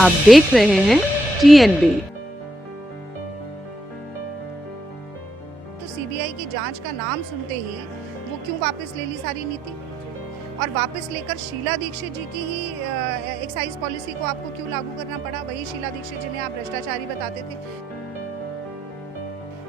आप देख रहे हैं TNB। तो सीबीआई की जांच का नाम सुनते ही वो क्यों वापस ले ली सारी नीति, और वापस लेकर शीला दीक्षित जी की ही एक्साइज पॉलिसी को आपको क्यों लागू करना पड़ा? वही शीला दीक्षित जिन्हें आप भ्रष्टाचारी बताते थे।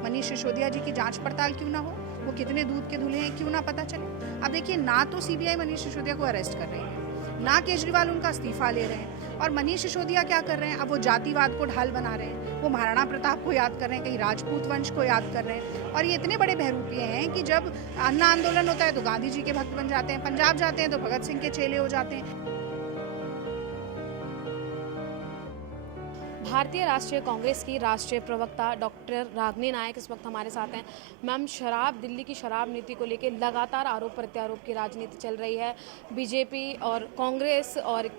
मनीष सिसोदिया जी की जांच पड़ताल क्यों ना हो, वो कितने दूध के धुले हैं क्यों ना पता चले। अब देखिए, ना तो सीबीआई मनीष सिसोदिया को अरेस्ट कर रही है, ना केजरीवाल उनका इस्तीफा ले रहे हैं, और मनीष सिसोदिया क्या कर रहे हैं? अब वो जातिवाद को ढाल बना रहे हैं, वो महाराणा प्रताप को याद कर रहे हैं, कहीं राजपूत वंश को याद कर रहे हैं, और ये इतने बड़े बहरूपिये हैं कि जब अन्ना आंदोलन होता है तो गांधी जी के भक्त बन जाते हैं, पंजाब जाते हैं तो भगत सिंह के चेले हो जाते हैं। भारतीय राष्ट्रीय कांग्रेस की राष्ट्रीय प्रवक्ता डॉक्टर रागिनी नायक इस वक्त हमारे साथ हैं। मैम, दिल्ली की शराब नीति को लेकर लगातार आरोप प्रत्यारोप की राजनीति चल रही है। बीजेपी और कांग्रेस और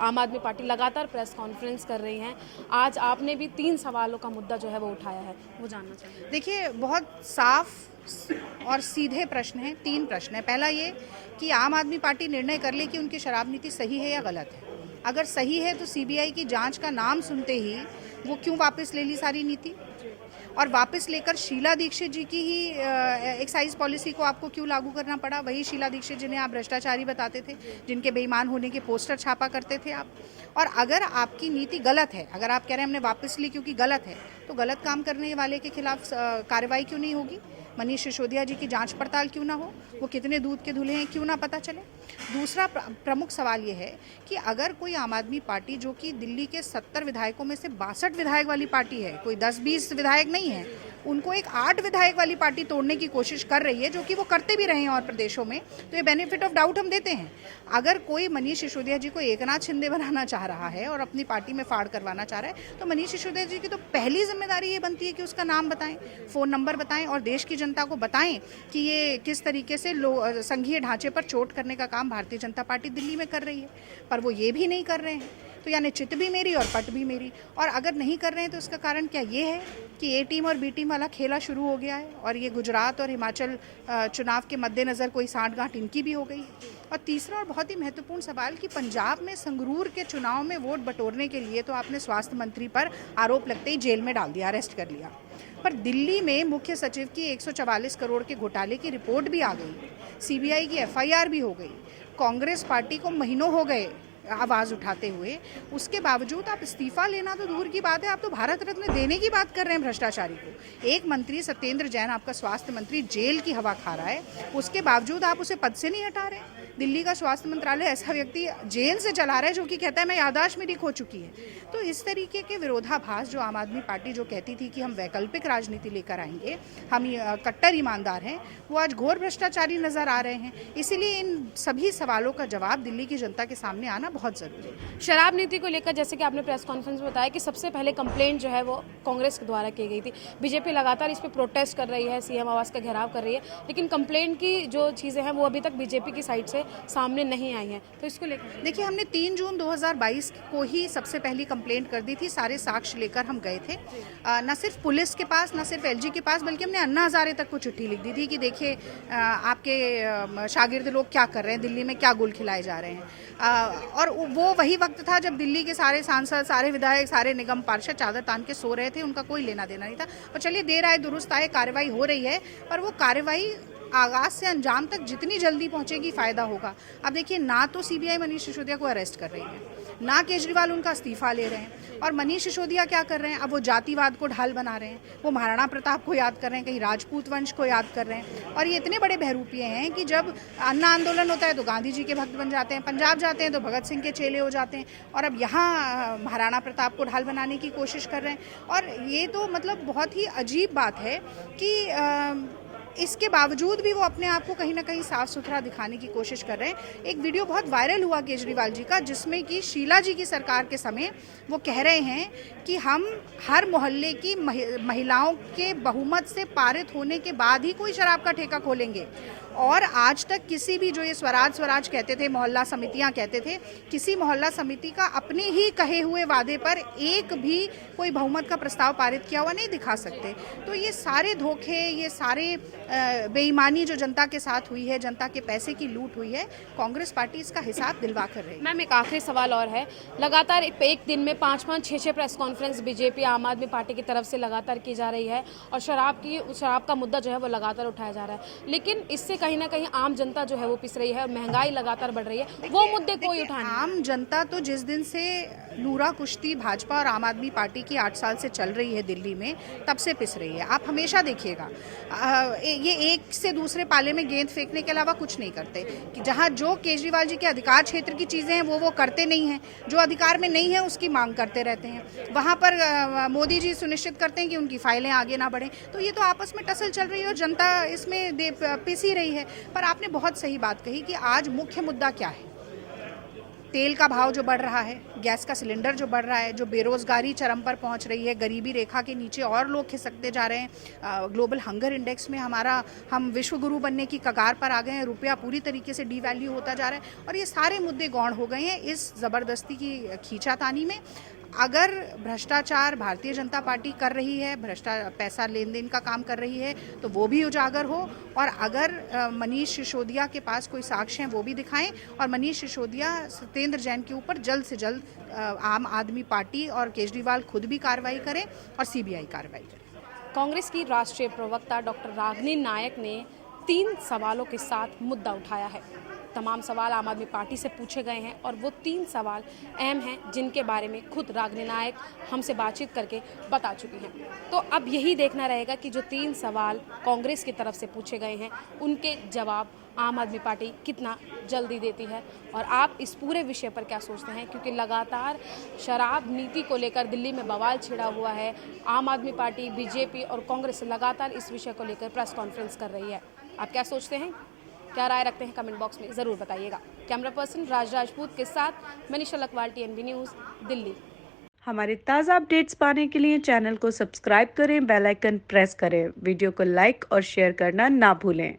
आम आदमी पार्टी लगातार प्रेस कॉन्फ्रेंस कर रही हैं। आज आपने भी 3 सवालों का मुद्दा जो है वो उठाया है, वो जानना चाहिए। देखिए, बहुत साफ और सीधे प्रश्न हैं, 3 प्रश्न हैं। पहला ये कि आम आदमी पार्टी निर्णय कर ले कि उनकी शराब नीति सही है या गलत है। अगर सही है तो सीबीआई की जांच का नाम सुनते ही वो क्यों वापस ले ली सारी नीति, और वापस लेकर शीला दीक्षित जी की ही एक्साइज पॉलिसी को आपको क्यों लागू करना पड़ा? वही शीला दीक्षित जिन्हें आप भ्रष्टाचारी बताते थे, जिनके बेईमान होने के पोस्टर छापा करते थे आप। और अगर आपकी नीति गलत है, अगर आप कह रहे हैं हमने वापस ली क्योंकि गलत है, तो गलत काम करने वाले के खिलाफ कार्रवाई क्यों नहीं होगी? मनीष सिसोदिया जी की जांच पड़ताल क्यों ना हो, वो कितने दूध के धुले हैं क्यों ना पता चले? दूसरा प्रमुख सवाल ये है कि अगर कोई आम आदमी पार्टी, जो कि दिल्ली के 70 विधायकों में से 62 विधायक वाली पार्टी है, कोई 10-20 विधायक नहीं है, उनको एक 8 विधायक वाली पार्टी तोड़ने की कोशिश कर रही है, जो कि वो करते भी रहे हैं और प्रदेशों में, तो ये बेनिफिट ऑफ डाउट हम देते हैं। अगर कोई मनीष सिसोदिया जी को एकनाथ शिंदे बनाना चाह रहा है और अपनी पार्टी में फाड़ करवाना चाह रहा है, तो मनीष सिसोदिया जी की तो पहली जिम्मेदारी ये बनती है कि उसका नाम बताएं, फ़ोन नंबर बताएं, और देश की जनता को बताएं कि ये किस तरीके से संघीय ढांचे पर चोट करने का काम भारतीय जनता पार्टी दिल्ली में कर रही है। पर वो ये भी नहीं कर रहे हैं, तो यानी चित भी मेरी और पट भी मेरी। और अगर नहीं कर रहे हैं तो इसका कारण क्या ये है कि ए टीम और बी टीम वाला खेला शुरू हो गया है, और ये गुजरात और हिमाचल चुनाव के मद्देनज़र कोई सांठगांठ इनकी भी हो गई। और तीसरा और बहुत ही महत्वपूर्ण सवाल कि पंजाब में संगरूर के चुनाव में वोट बटोरने के लिए तो आपने स्वास्थ्य मंत्री पर आरोप लगते ही जेल में डाल दिया, अरेस्ट कर लिया, पर दिल्ली में मुख्य सचिव की 144 करोड़ के घोटाले की रिपोर्ट भी आ गई, सीबीआई की FIR भी हो गई। कांग्रेस पार्टी को महीनों हो गए आवाज़ उठाते हुए, उसके बावजूद आप इस्तीफा लेना तो दूर की बात है, आप तो भारत रत्न देने की बात कर रहे हैं भ्रष्टाचारी को। एक मंत्री सत्येंद्र जैन, आपका स्वास्थ्य मंत्री, जेल की हवा खा रहा है, उसके बावजूद आप उसे पद से नहीं हटा रहे। दिल्ली का स्वास्थ्य मंत्रालय ऐसा व्यक्ति जेल से चला रहा है जो कि कहता है मैं याददाश्त मेरी खो चुकी है। तो इस तरीके के विरोधाभास, जो आम आदमी पार्टी जो कहती थी कि हम वैकल्पिक राजनीति लेकर आएंगे, हम कट्टर ईमानदार हैं, वो आज घोर भ्रष्टाचारी नजर आ रहे हैं। इसीलिए इन सभी सवालों का जवाब दिल्ली की जनता के सामने आना बहुत ज़रूरी है। शराब नीति को लेकर जैसे कि आपने प्रेस कॉन्फ्रेंस में बताया कि सबसे पहले कंप्लेंट जो है वो कांग्रेस के द्वारा की गई थी। बीजेपी लगातार इस पर प्रोटेस्ट कर रही है, सीएम आवास का घेराव कर रही है, लेकिन कंप्लेंट की जो चीज़ें हैं वो अभी तक बीजेपी की साइड से सामने नहीं आई हैं। तो इसको लेकर देखिए, हमने 3 जून 2022 को ही सबसे पहली कंप्लेंट कर दी थी। सारे साक्ष्य लेकर हम गए थे, न सिर्फ पुलिस के पास, न सिर्फ LG के पास, बल्कि हमने अन्ना हजारे तक को चिट्ठी लिख दी थी कि देखिए आपके शागिर्द लोग क्या कर रहे हैं, दिल्ली में क्या गुल खिलाए जा रहे हैं। और वो वही वक्त था जब दिल्ली के सारे सांसद, सारे विधायक, सारे निगम पार्षद चादर तान के सो रहे थे, उनका कोई लेना देना नहीं था। और चलिए, देर आए दुरुस्त आए, कार्रवाई हो रही है, पर वो कार्रवाई आगाज से अंजाम तक जितनी जल्दी पहुंचेगी फ़ायदा होगा। अब देखिए, ना तो सीबीआई मनीष सिसोदिया को अरेस्ट कर रही है, ना केजरीवाल उनका इस्तीफा ले रहे हैं, और मनीष सिसोदिया क्या कर रहे हैं? अब वो जातिवाद को ढाल बना रहे हैं, वो महाराणा प्रताप को याद कर रहे हैं, कहीं राजपूत वंश को याद कर रहे हैं, और ये इतने बड़े बहरूपिये हैं कि जब अन्ना आंदोलन होता है तो गांधी जी के भक्त बन जाते हैं, पंजाब जाते हैं तो भगत सिंह के चेले हो जाते हैं, और अब यहाँ महाराणा प्रताप को ढाल बनाने की कोशिश कर रहे हैं। और ये तो मतलब बहुत ही अजीब बात है कि इसके बावजूद भी वो अपने आप को कहीं ना कहीं साफ सुथरा दिखाने की कोशिश कर रहे हैं। एक वीडियो बहुत वायरल हुआ केजरीवाल जी का, जिसमें कि शीला जी की सरकार के समय वो कह रहे हैं कि हम हर मोहल्ले की महिलाओं के बहुमत से पारित होने के बाद ही कोई शराब का ठेका खोलेंगे, और आज तक किसी भी, जो ये स्वराज स्वराज कहते थे, मोहल्ला समितियां कहते थे, किसी मोहल्ला समिति का अपने ही कहे हुए वादे पर एक भी कोई बहुमत का प्रस्ताव पारित किया हुआ नहीं दिखा सकते। तो ये सारे धोखे, ये सारे बेईमानी जो जनता के साथ हुई है, जनता के पैसे की लूट हुई है, कांग्रेस पार्टी इसका हिसाब दिलवा कर रही है। मैम, एक आखिरी सवाल और है। लगातार एक दिन में 5-5, 6-6 प्रेस कॉन्फ्रेंस बीजेपी आम आदमी पार्टी की तरफ से लगातार की जा रही है और शराब का मुद्दा जो है वो लगातार उठाया जा रहा है, लेकिन इससे कहीं ना कहीं आम जनता जो है वो पिस रही है और महंगाई लगातार बढ़ रही है, वो मुद्दे कोई उठाने। आम जनता तो जिस दिन से नूरा कुश्ती भाजपा और आम आदमी पार्टी की 8 साल से चल रही है दिल्ली में, तब से पिस रही है। आप हमेशा देखिएगा, ये एक से दूसरे पाले में गेंद फेंकने के अलावा कुछ नहीं करते। कि जहां जो केजरीवाल जी के अधिकार क्षेत्र की चीज़ें हैं वो करते नहीं हैं, जो अधिकार में नहीं है उसकी मांग करते रहते हैं। वहां पर मोदी जी सुनिश्चित करते हैं कि उनकी फाइलें आगे ना बढ़ें। तो ये तो आपस में टसल चल रही है और जनता इसमें पिस ही रही है। पर आपने बहुत सही बात कही कि आज मुख्य मुद्दा क्या है। तेल का भाव जो बढ़ रहा है, गैस का सिलेंडर जो बढ़ रहा है, जो बेरोजगारी चरम पर पहुंच रही है, गरीबी रेखा के नीचे और लोग खिसकते जा रहे हैं, ग्लोबल हंगर इंडेक्स में हम विश्व गुरु बनने की कगार पर आ गए हैं, रुपया पूरी तरीके से डीवैल्यू होता जा रहा है और ये सारे मुद्दे गौण हो गए हैं इस ज़बरदस्ती की खींचातानी में। अगर भ्रष्टाचार भारतीय जनता पार्टी कर रही है, पैसा लेन देन का काम कर रही है, तो वो भी उजागर हो। और अगर मनीष सिसोदिया के पास कोई साक्ष्य हैं वो भी दिखाएं और मनीष सिसोदिया, सत्येंद्र जैन के ऊपर जल्द से जल्द आम आदमी पार्टी और केजरीवाल खुद भी कार्रवाई करें और सीबीआई कार्रवाई करें। कांग्रेस की राष्ट्रीय प्रवक्ता डॉक्टर रागिनी नायक ने 3 सवालों के साथ मुद्दा उठाया है। तमाम सवाल आम आदमी पार्टी से पूछे गए हैं और वो 3 सवाल अहम हैं जिनके बारे में खुद रागिनी नायक हमसे बातचीत करके बता चुकी हैं। तो अब यही देखना रहेगा कि जो 3 सवाल कांग्रेस की तरफ से पूछे गए हैं उनके जवाब आम आदमी पार्टी कितना जल्दी देती है और आप इस पूरे विषय पर क्या सोचते हैं, क्योंकि लगातार शराब नीति को लेकर दिल्ली में बवाल छिड़ा हुआ है। आम आदमी पार्टी, बीजेपी और कांग्रेस लगातार इस विषय को लेकर प्रेस कॉन्फ्रेंस कर रही है। आप क्या सोचते हैं, क्या राय रखते हैं, कमेंट बॉक्स में ज़रूर बताइएगा। कैमरा पर्सन राज राजपूत के साथ मनीषा लकवाल, TNB न्यूज़, दिल्ली। हमारे ताज़ा अपडेट्स पाने के लिए चैनल को सब्सक्राइब करें, बेल आइकन प्रेस करें, वीडियो को लाइक और शेयर करना ना भूलें।